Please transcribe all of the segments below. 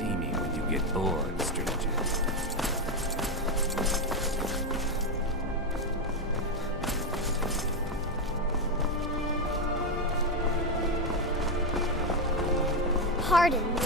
see me when you get bored, stranger. Pardon me.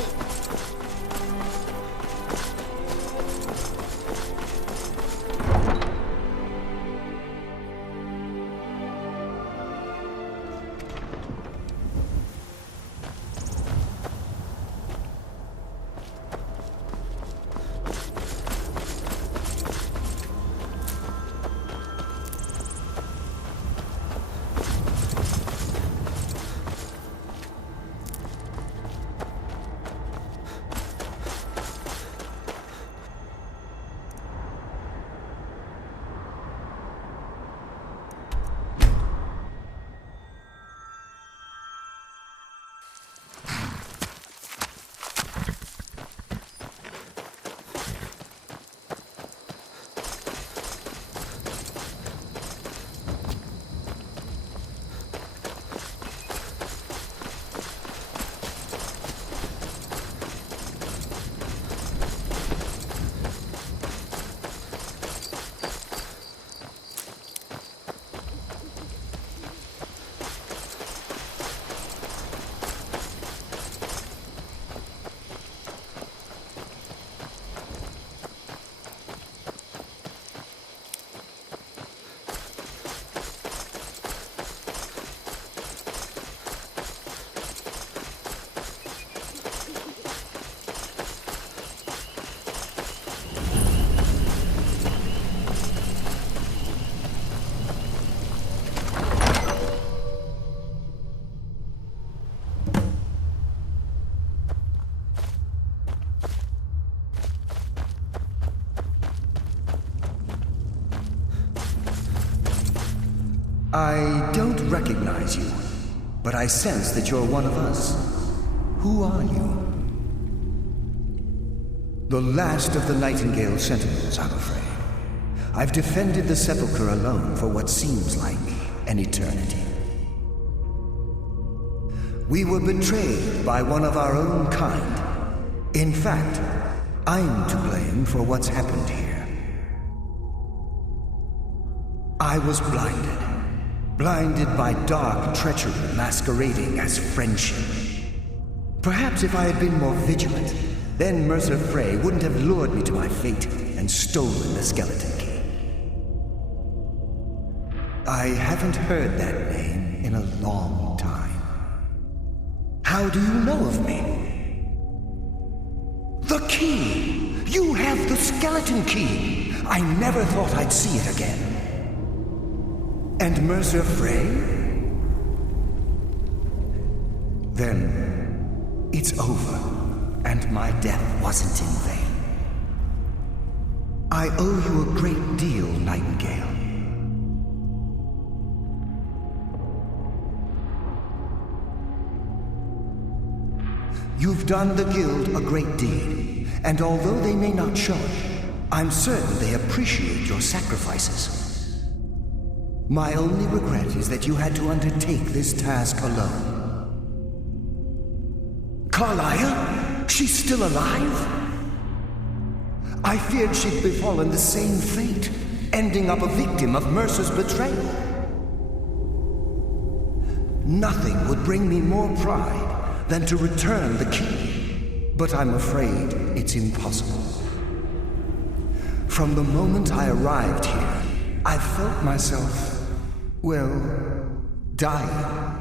I don't recognize you, but I sense that you're one of us. Who are you? The last of the Nightingale Sentinels, I'm afraid. I've defended the Sepulchre alone for what seems like an eternity. We were betrayed by one of our own kind. In fact, I'm to blame for what's happened here. I was blinded by dark treachery masquerading as friendship. Perhaps if I had been more vigilant, then Mercer Frey wouldn't have lured me to my fate and stolen the skeleton key. I haven't heard that name in a long time. How do you know of me? The key! You have the skeleton key! I never thought I'd see it again. And Mercer Frey? Then it's over, and my death wasn't in vain. I owe you a great deal, Nightingale. You've done the Guild a great deed, and although they may not show it, I'm certain they appreciate your sacrifices. My only regret is that you had to undertake this task alone. Carlisle? She's still alive? I feared she'd befallen the same fate, ending up a victim of Mercer's betrayal. Nothing would bring me more pride than to return the key, but I'm afraid it's impossible. From the moment I arrived here, I felt myself, well, dying.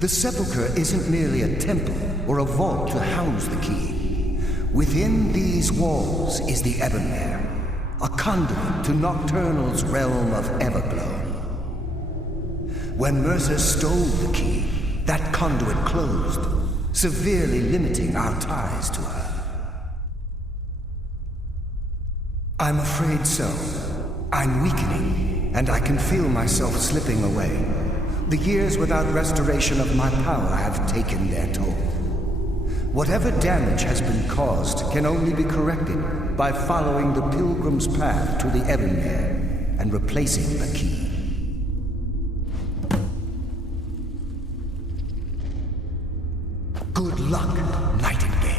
The Sepulchre isn't merely a temple or a vault to house the key. Within these walls is the Ebonmere, a conduit to Nocturnal's realm of Everglow. When Mercer stole the key, that conduit closed, severely limiting our ties to her. I'm afraid so. I'm weakening, and I can feel myself slipping away. The years without restoration of my power have taken their toll. Whatever damage has been caused can only be corrected by following the Pilgrim's path to the Ebonmere and replacing the key. Good luck, Nightingale.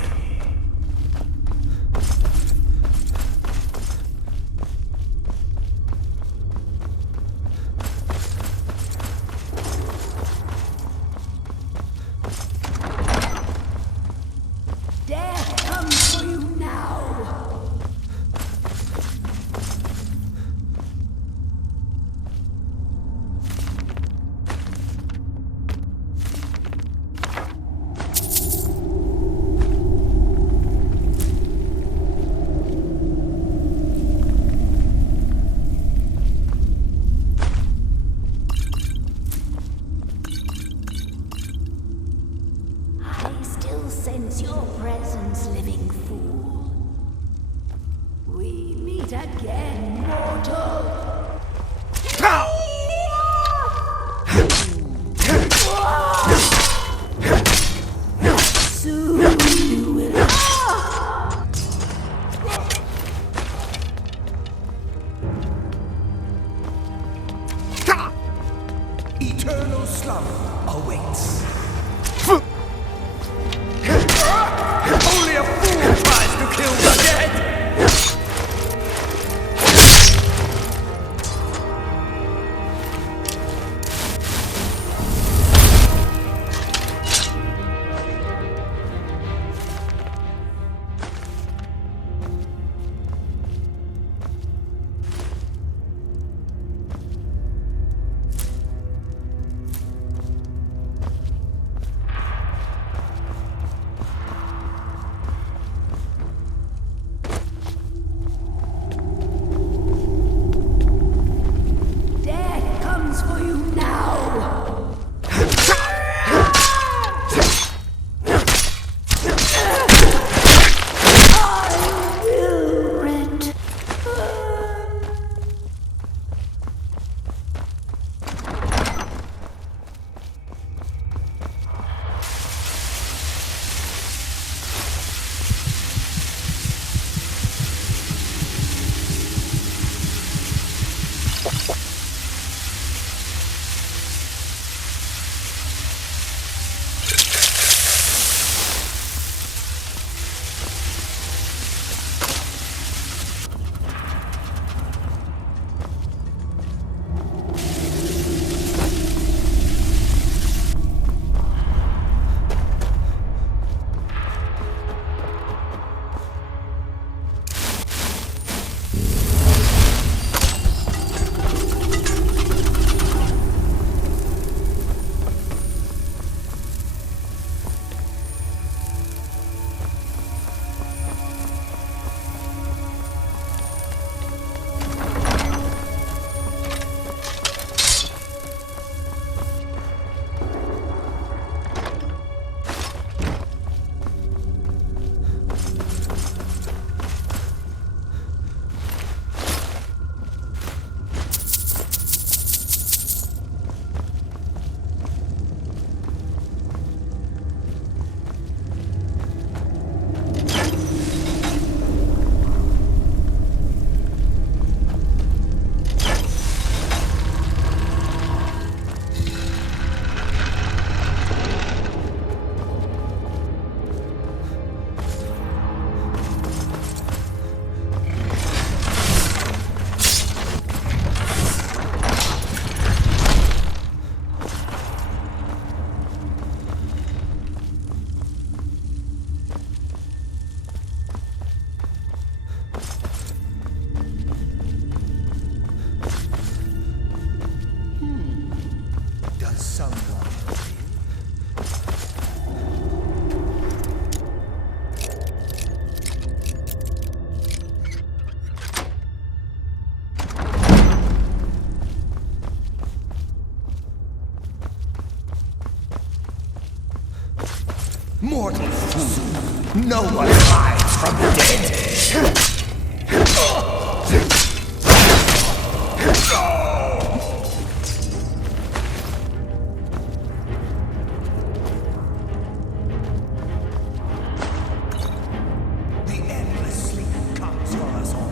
Death comes for you now. I still sense your presence, living fool. We meet again, mortal. Soon you will. Eternal slumber awaits. Only a fool tries to kill the dead! Death comes for you now. I will return. Does someone Mortal fool! No one hides from the dead! The endless sleep comes for us all.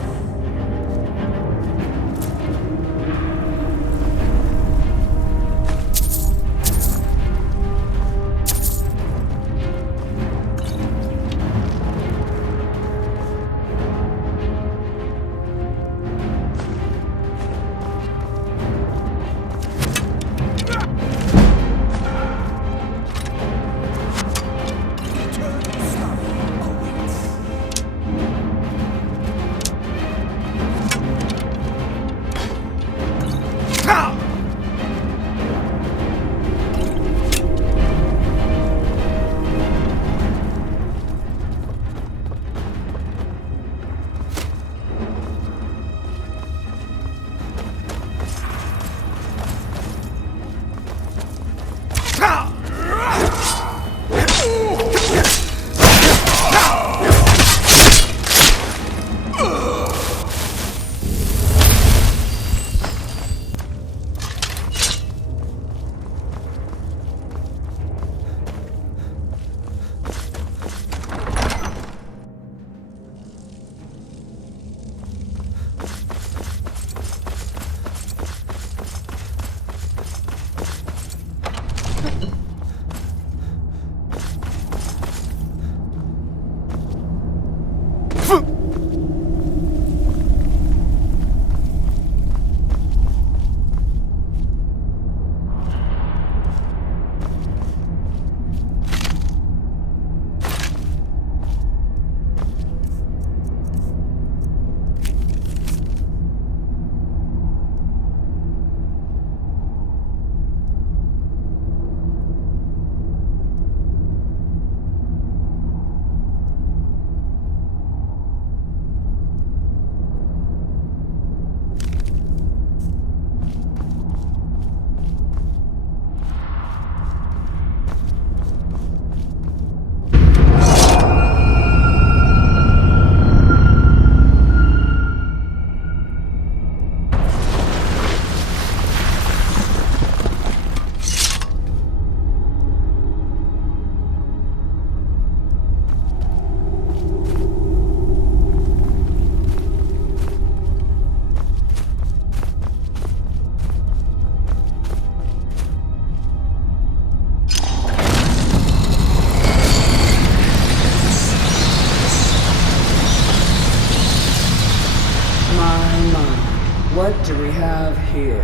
do we have here?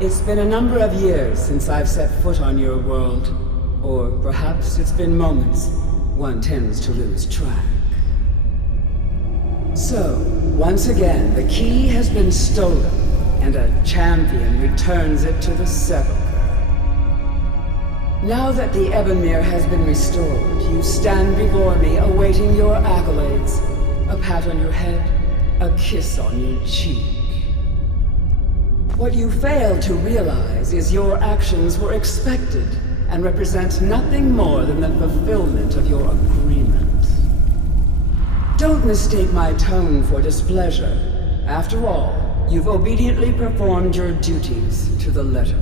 It's been a number of years since I've set foot on your world. Or perhaps it's been moments. One tends to lose track. So, once again, the key has been stolen, and a champion returns it to the sepulchre. Now that the Ebonmere has been restored, you stand before me awaiting your accolades. A pat on your head, a kiss on your cheek. What you fail to realize is your actions were expected and represent nothing more than the fulfillment of your agreement. Don't mistake my tone for displeasure. After all, you've obediently performed your duties to the letter.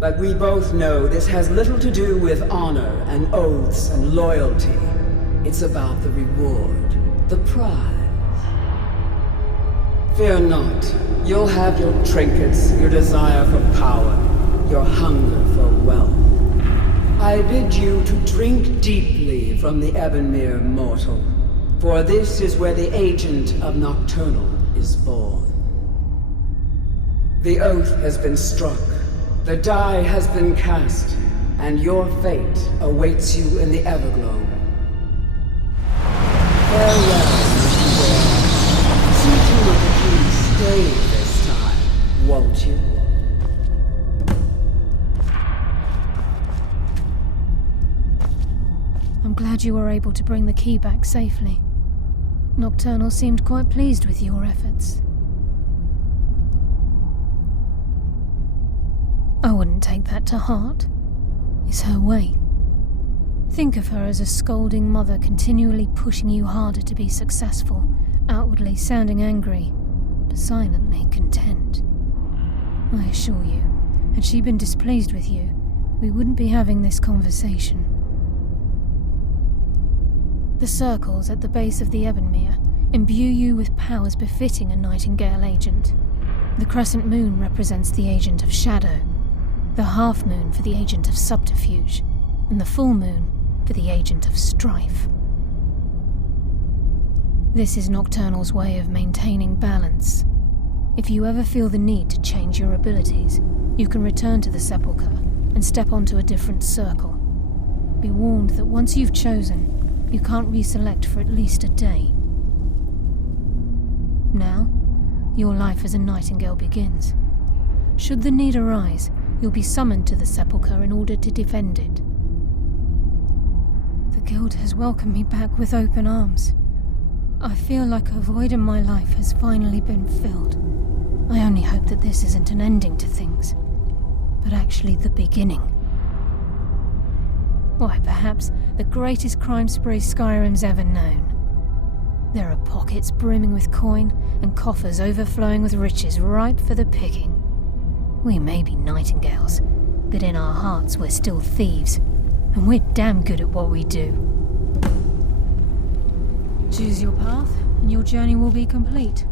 But we both know this has little to do with honor and oaths and loyalty. It's about the reward, the prize. Fear not. You'll have your trinkets, your desire for power, your hunger for wealth. I bid you to drink deeply from the Ebonmere mortal, for this is where the agent of Nocturnal is born. The oath has been struck, the die has been cast, and your fate awaits you in the Everglow. Farewell, Mr. See to it that you stay this time, won't you? I'm glad you were able to bring the key back safely. Nocturnal seemed quite pleased with your efforts. I wouldn't take that to heart. It's her way. Think of her as a scolding mother continually pushing you harder to be successful, outwardly sounding angry, but silently content. I assure you, had she been displeased with you, we wouldn't be having this conversation. The circles at the base of the Ebonmere imbue you with powers befitting a Nightingale agent. The crescent moon represents the agent of shadow, the half moon for the agent of subterfuge, and the full moon for the agent of strife. This is Nocturnal's way of maintaining balance. If you ever feel the need to change your abilities, you can return to the sepulchre and step onto a different circle. Be warned that once you've chosen, you can't reselect for at least a day. Now, your life as a Nightingale begins. Should the need arise, you'll be summoned to the sepulchre in order to defend it. The Guild has welcomed me back with open arms. I feel like a void in my life has finally been filled. I only hope that this isn't an ending to things, but actually the beginning. Why, perhaps the greatest crime spree Skyrim's ever known. There are pockets brimming with coin and coffers overflowing with riches ripe for the picking. We may be Nightingales, but in our hearts we're still thieves, and we're damn good at what we do. Choose your path, and your journey will be complete.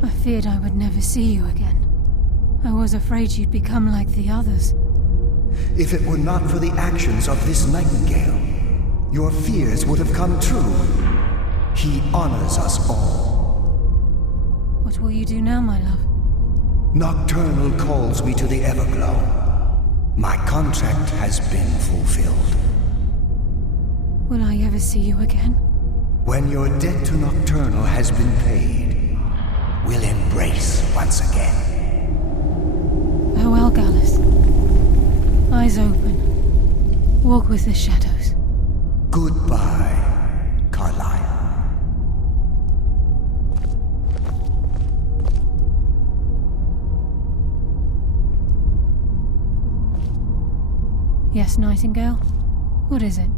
I feared I would never see you again. I was afraid you'd become like the others. If it were not for the actions of this Nightingale, your fears would have come true. He honors us all. What will you do now, my love? Nocturnal calls me to the Everglow. My contract has been fulfilled. Will I ever see you again? When your debt to Nocturnal has been paid, we'll embrace once again. Farewell, Gallus. Eyes open. Walk with the shadows. Goodbye, Carlyle. Yes, Nightingale? What is it?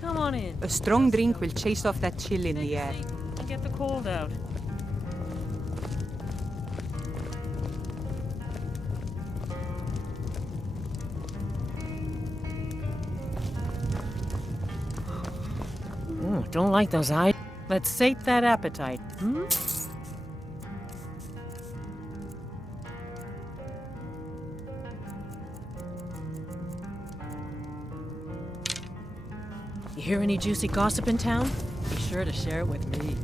Come on in. A strong drink will chase off that chill in the air. And get the cold out. Ooh, don't like those eyes. Let's sate that appetite. Hmm? You hear any juicy gossip in town? Be sure to share it with me.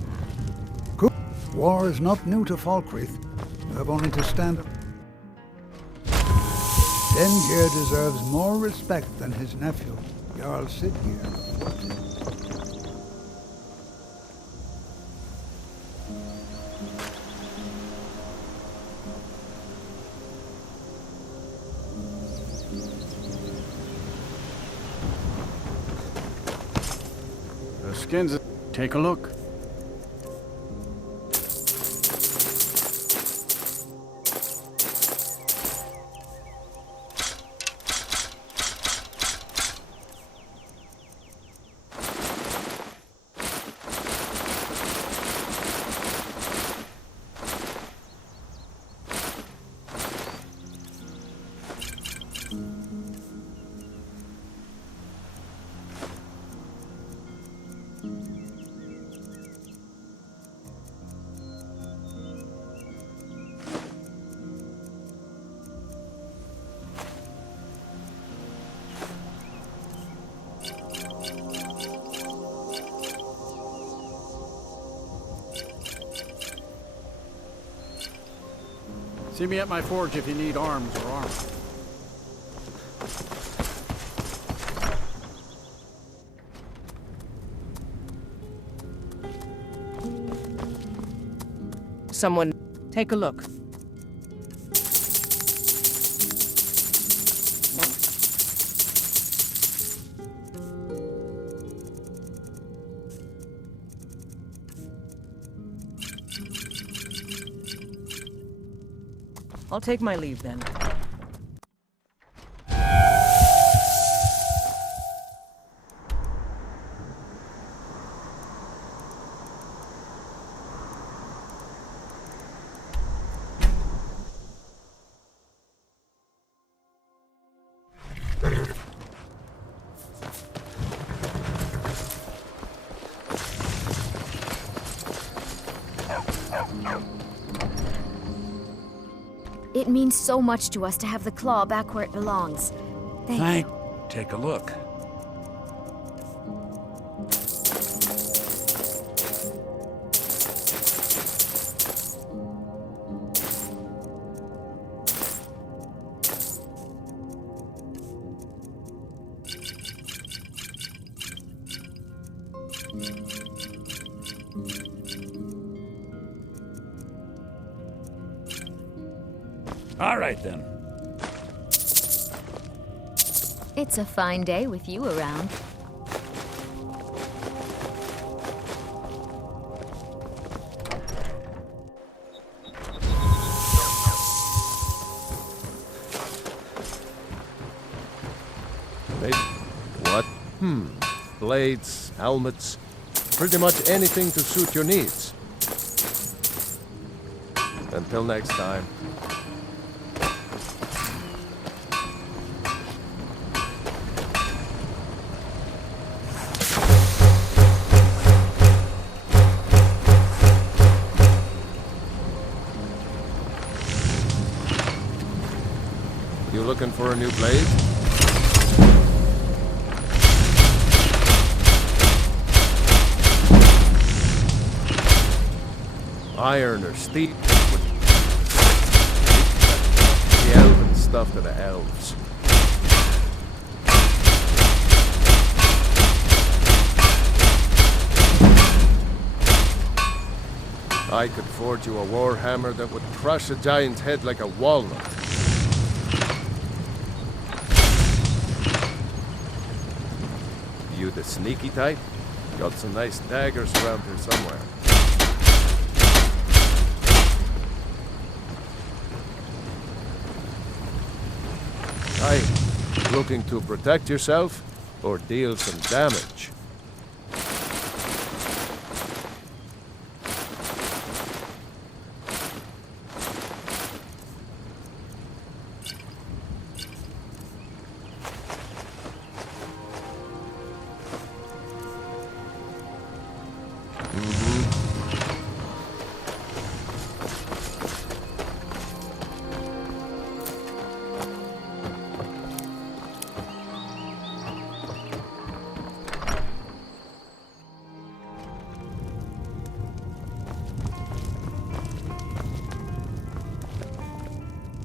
Good. War is not new to Falkreath. You have only to stand up. Dengier deserves more respect than his nephew, Jarl Siggeir of Wood. The skins. Take a look. See me at my forge if you need arms or armor. Someone, take a look. I'll take my leave then. It means so much to us to have the claw back where it belongs. Thank you. Take a look. All right, then. It's a fine day with you around. What? Blades, helmets, pretty much anything to suit your needs. Until next time. You looking for a new blade? Iron or steel? The elven stuff to the elves. I could forge you a warhammer that would crush a giant's head like a walnut. You the sneaky type? Got some nice daggers around here somewhere. Aye, looking to protect yourself or deal some damage?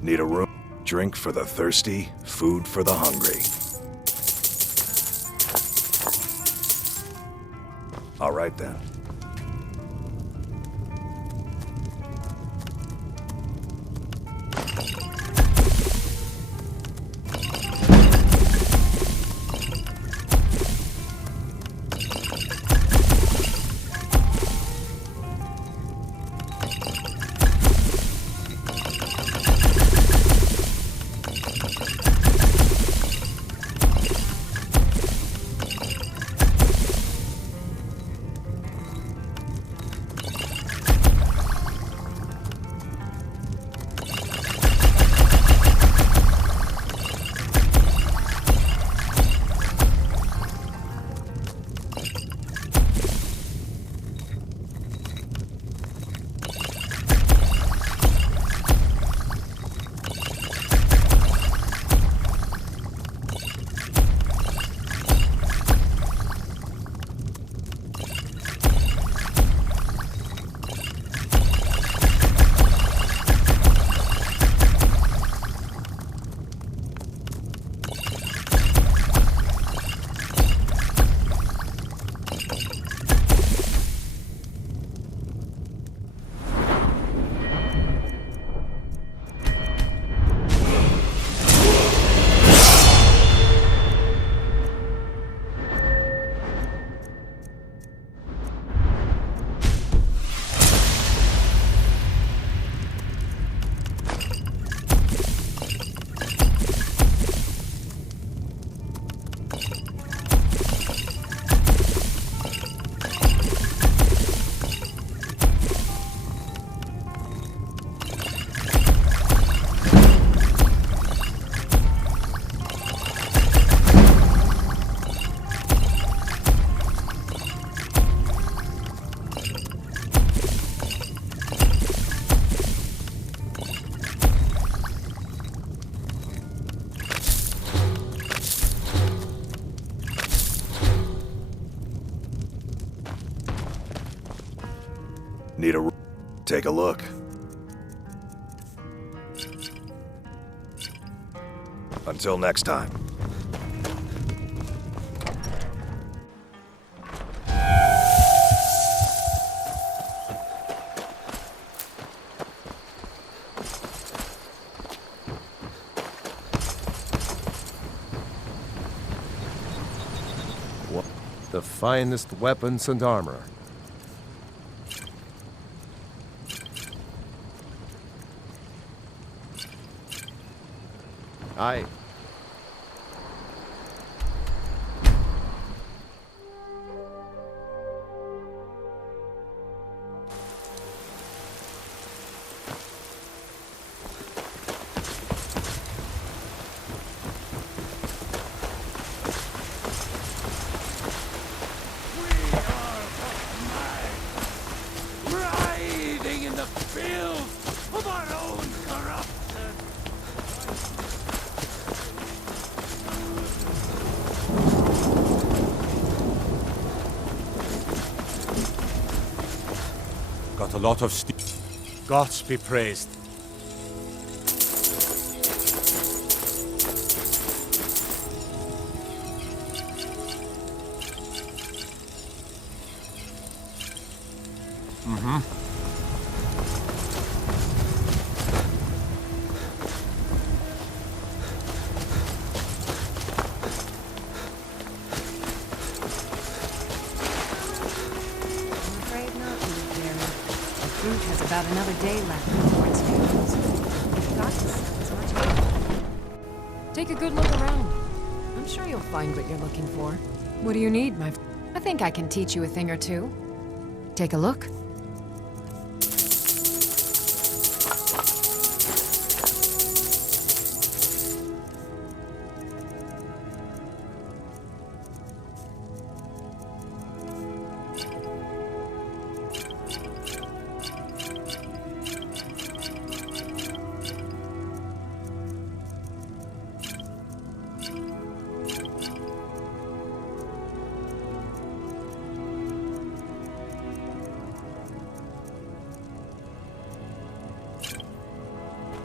Need a room, drink for the thirsty, food for the hungry. All right then. Need a... Take a look. Until next time. finest weapons and armor. Aye. Riding in the filth of our own corruption. Got a lot of Gods be praised. Fruit has about another day left before its funerals. You've got to sell as much as you can. Take a good look around. I'm sure you'll find what you're looking for. What do you need, my friend? I think I can teach you a thing or two. Take a look.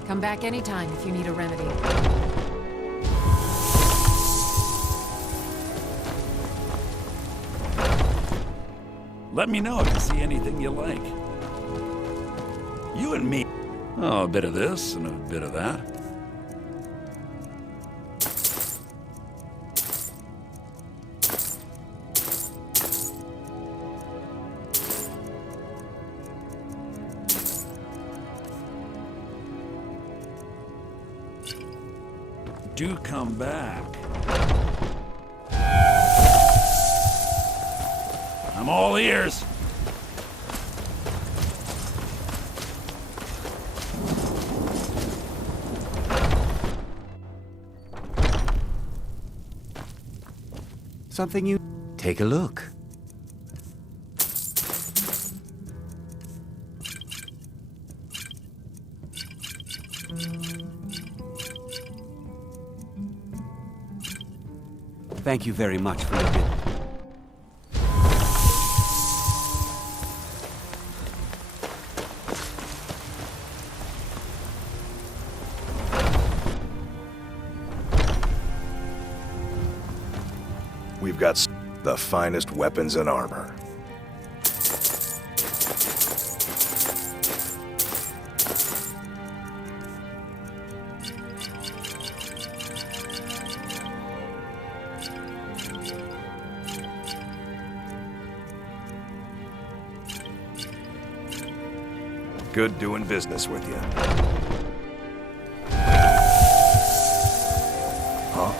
Come back anytime if you need a remedy. Let me know if you see anything you like. You and me. Oh, a bit of this and a bit of that. Do come back. I'm all ears. Something you... Take a look. Thank you very much for your bid. We've got the finest weapons and armor. Good doing business with you. Huh?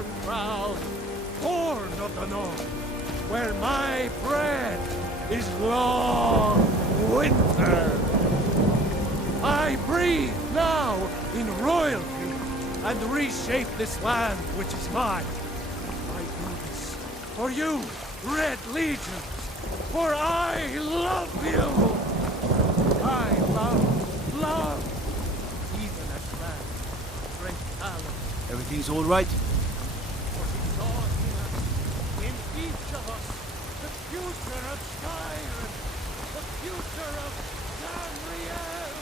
your crown, born of the north, where my bread is long winter. I breathe now in royalty and reshape this land which is mine. I do this for you, Red Legions, for I love you. I love, even as man, great talent. Everything's all right? For he saw in each of us, the future of Skyrim, the future of Tamriel.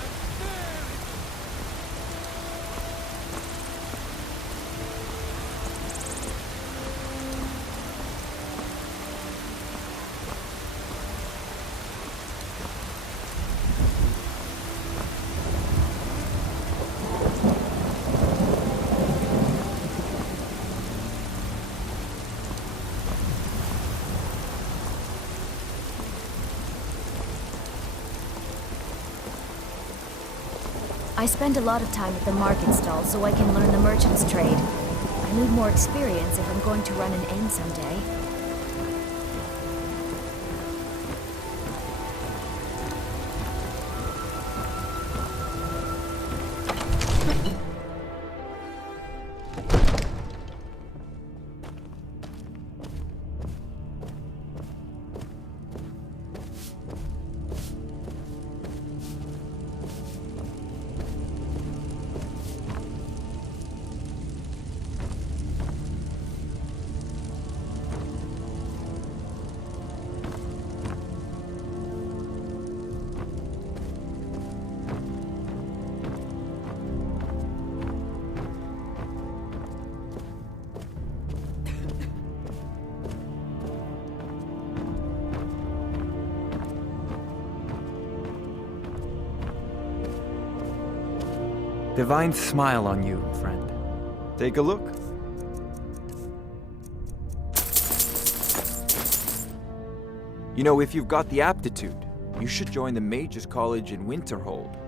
And there it is. I spend a lot of time at the market stall so I can learn the merchant's trade. I need more experience if I'm going to run an inn someday. Divine smile on you, friend. Take a look. You know, if you've got the aptitude, you should join the Mages College in Winterhold.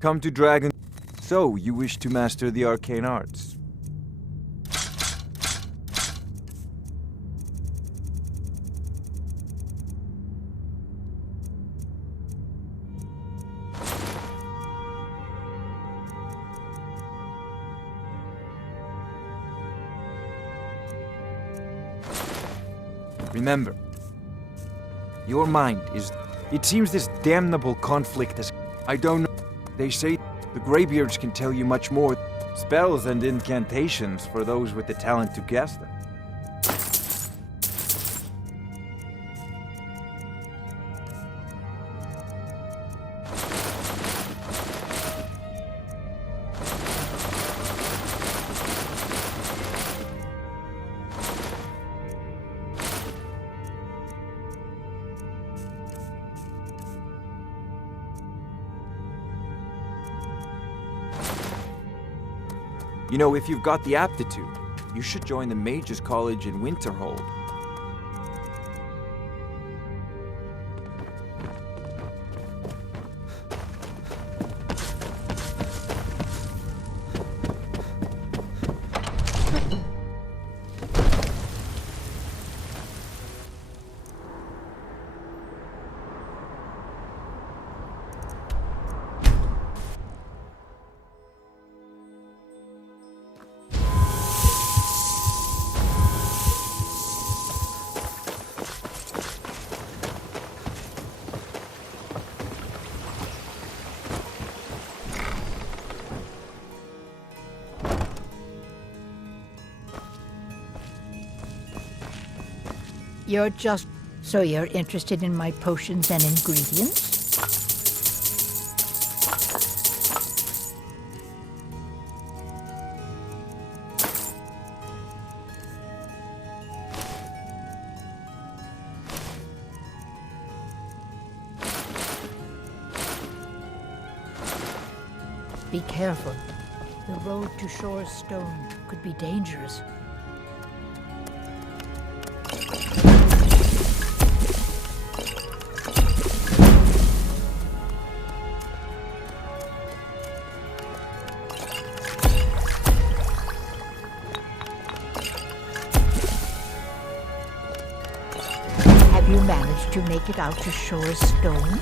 Come to Dragon. So, you wish to master the arcane arts? Remember, your mind is... It seems this damnable conflict is... I don't know. They say the Greybeards can tell you much more. Spells and incantations for those with the talent to guess them. You know, if you've got the aptitude, You should join the Mages College in Winterhold. You're just... So you're interested in my potions and ingredients? Be careful. The road to Shore's Stone could be dangerous. Have you managed to make it out to Shore's Stone?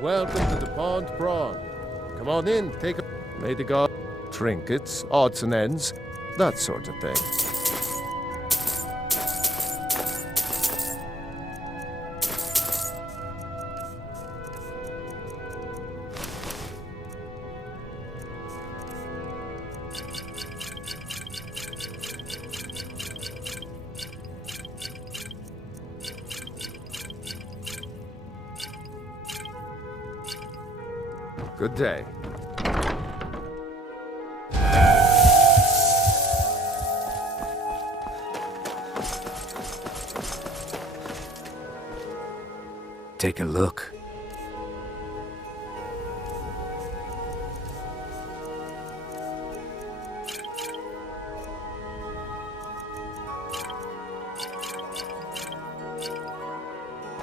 Welcome to the Pond Prawn. Come on in, take a... May the god... Trinkets, odds and ends, that sort of thing. Good day. Take a look.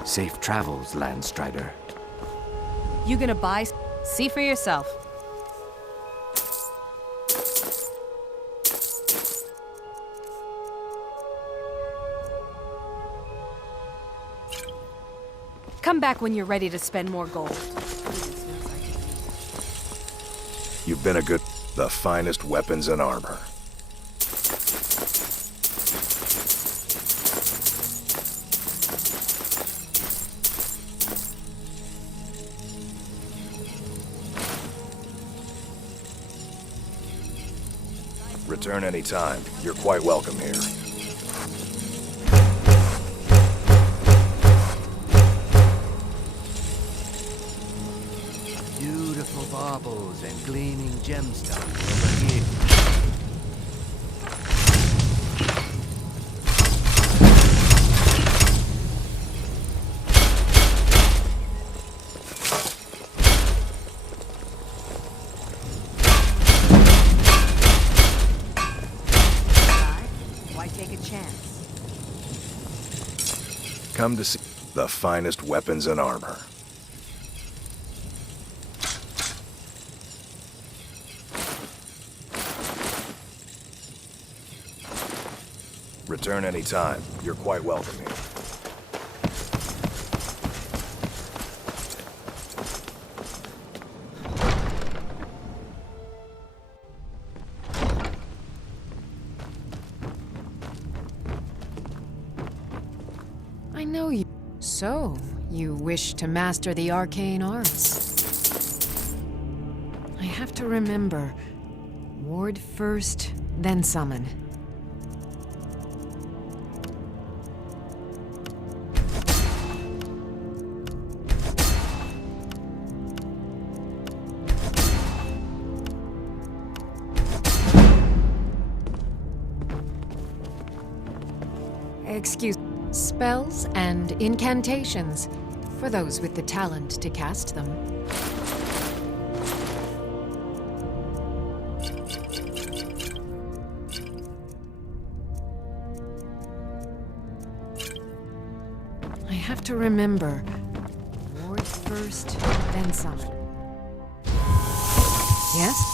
Safe travels, Landstrider. You gonna buy? See for yourself. Come back when you're ready to spend more gold. You've been a good... The finest weapons and armor. Return anytime. You're quite welcome here. Beautiful baubles and gleaming gemstones over here. Come to see the finest weapons and armor. Return anytime. You're quite welcome here. know you. So, you wish to master the arcane arts. I have to remember. Ward first, then summon. Excuse. Spells and incantations, for those with the talent to cast them. I have to remember. Ward first, then summon. Yes?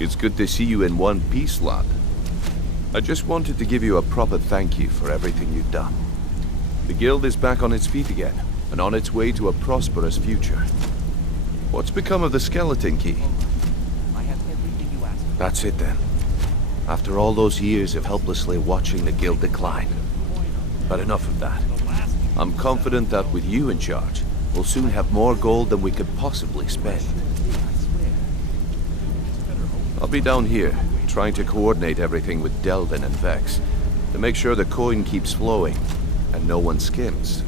It's good to see you in one piece, lad. I just wanted to give you a proper thank you for everything you've done. The guild is back on its feet again, and on its way to a prosperous future. What's become of the skeleton key? That's it then. After all those years of helplessly watching the guild decline. But enough of that. I'm confident that with you in charge, we'll soon have more gold than we could possibly spend. I'll be down here, trying to coordinate everything with Delvin and Vex, to make sure the coin keeps flowing, and no one skims.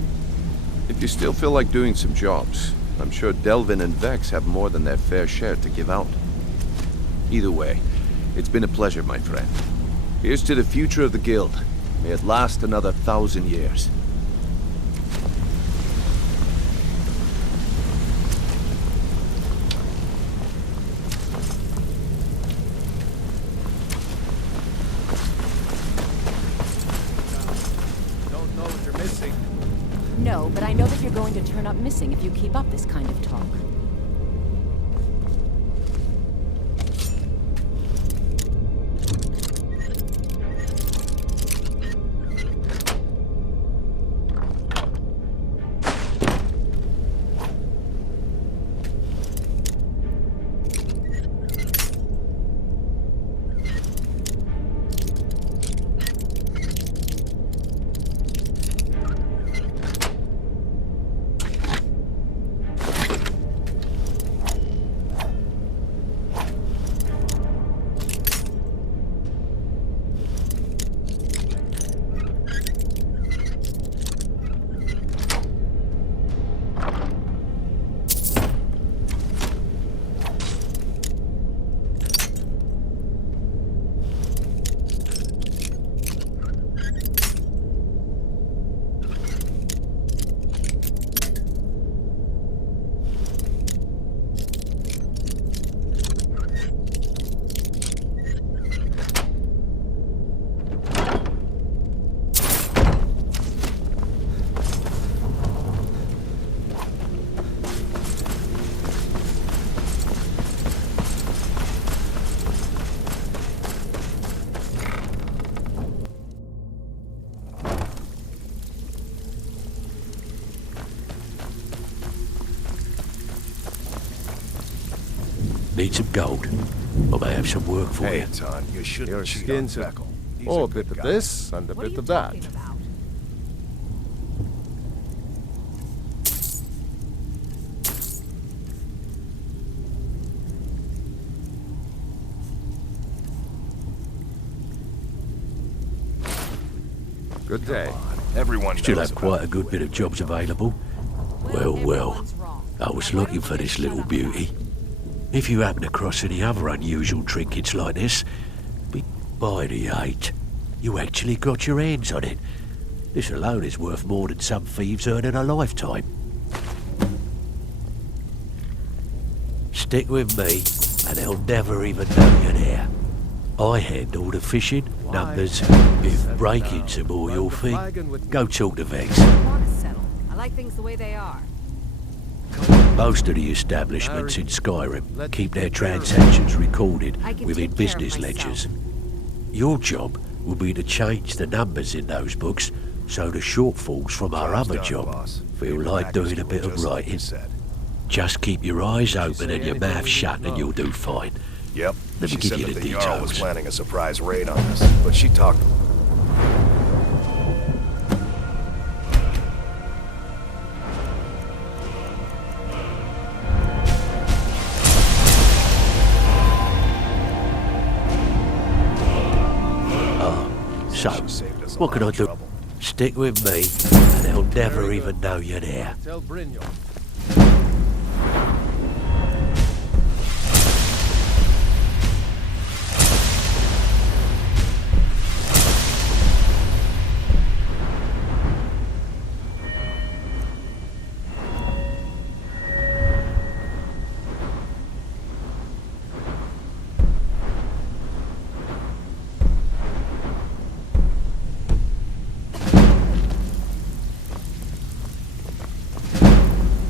If you still feel like doing some jobs, I'm sure Delvin and Vex have more than their fair share to give out. Either way, it's been a pleasure, my friend. Here's to the future of the guild. May it last another 1,000 years. No, but I know that you're going to turn up missing if you keep up this kind of talk. Need some gold? I may have some work for you. Ton, you shouldn't Your cheat skins on are... Beckle. He's Oh, a a bit good of guy. this and a bit of that. Good day. Everyone Still knows have quite a good bit of jobs available. Well, well, I was looking for this little beauty. If you happen across any other unusual trinkets like this, be by the 8. You actually got your hands on it. This alone is worth more than some thieves earn in a lifetime. Stick with me, and they'll never even know you're there. I handle the fishing, numbers. If breaking's a more your thing, go talk to Vex. like things the way they are. Most of the establishments in Skyrim keep their transactions recorded within business ledgers. Your job will be to change the numbers in those books so the shortfalls from our other job feel like doing a bit of writing. Just keep your eyes open and your mouth shut and you'll do fine. Yep. Let me She give said you that the the Jarl was details. planning a surprise raid on us, but she talked... So, what can I do? Stick with me, and they'll never even know you're there. Tell Brynjar.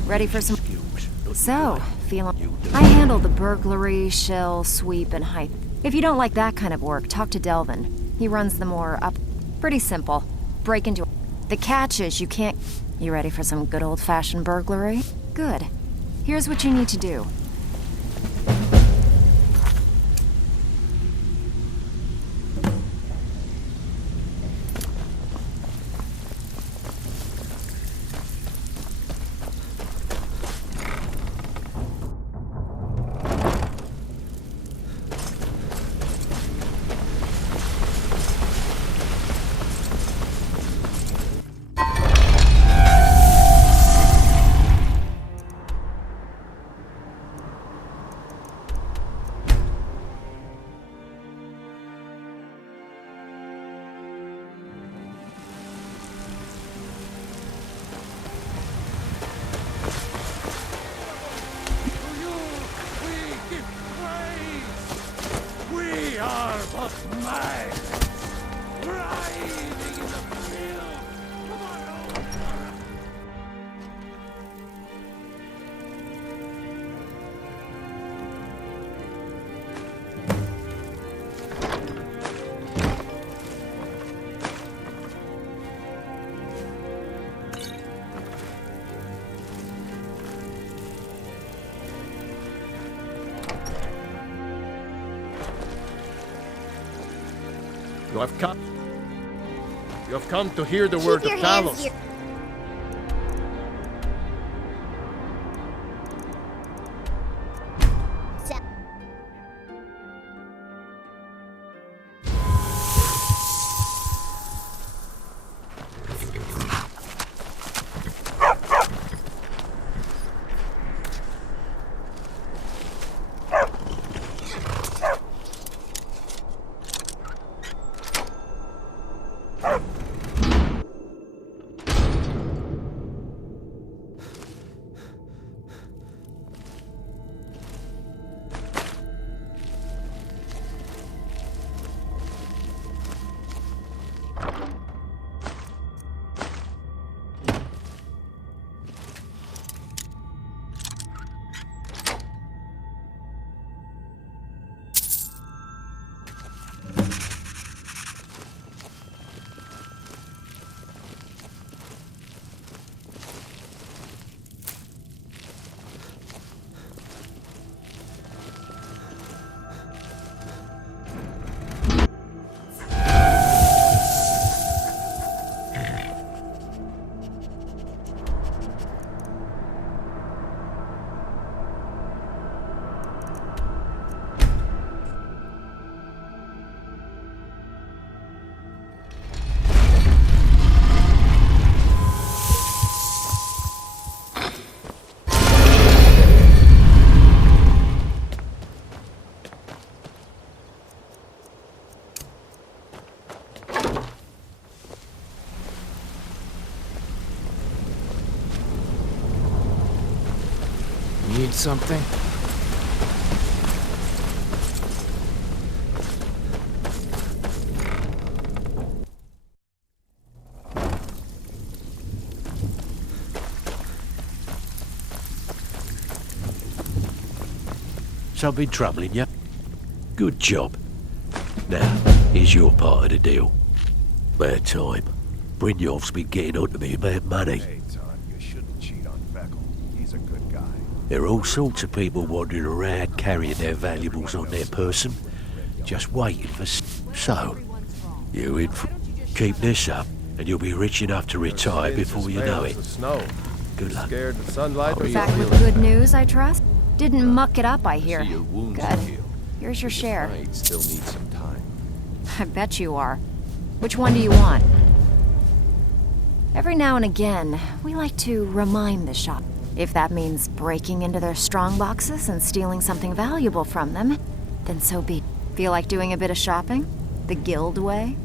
Ready for some... So, feeling... I handle the burglary, shell, sweep, and heist. If you don't like that kind of work, talk to Delvin. He runs the more up... Pretty simple. Break into... The catch is you can't... You ready for some good old-fashioned burglary? Good. Here's what you need to do. You have come to hear the word of Talos. Need something? Something troubling you? Good job. Now, here's your part of the deal. Bad time. Brynjolf's been getting onto me about money. Hey, son, you shouldn't cheat on Beckel. He's a good guy. There are all sorts of people wandering around carrying their valuables on their person, just waiting for so. You in for... Keep this up, and you'll be rich enough to retire before you know it. Good luck. Scared of sunlight or Back with good news, I trust? Didn't muck it up, I hear. Good. Here's your share. Might still need some time. I bet you are. Which one do you want? Every now and again, we like to remind the shop. If that means breaking into their strong boxes and stealing something valuable from them, then so be it. Feel like doing a bit of shopping? The guild way?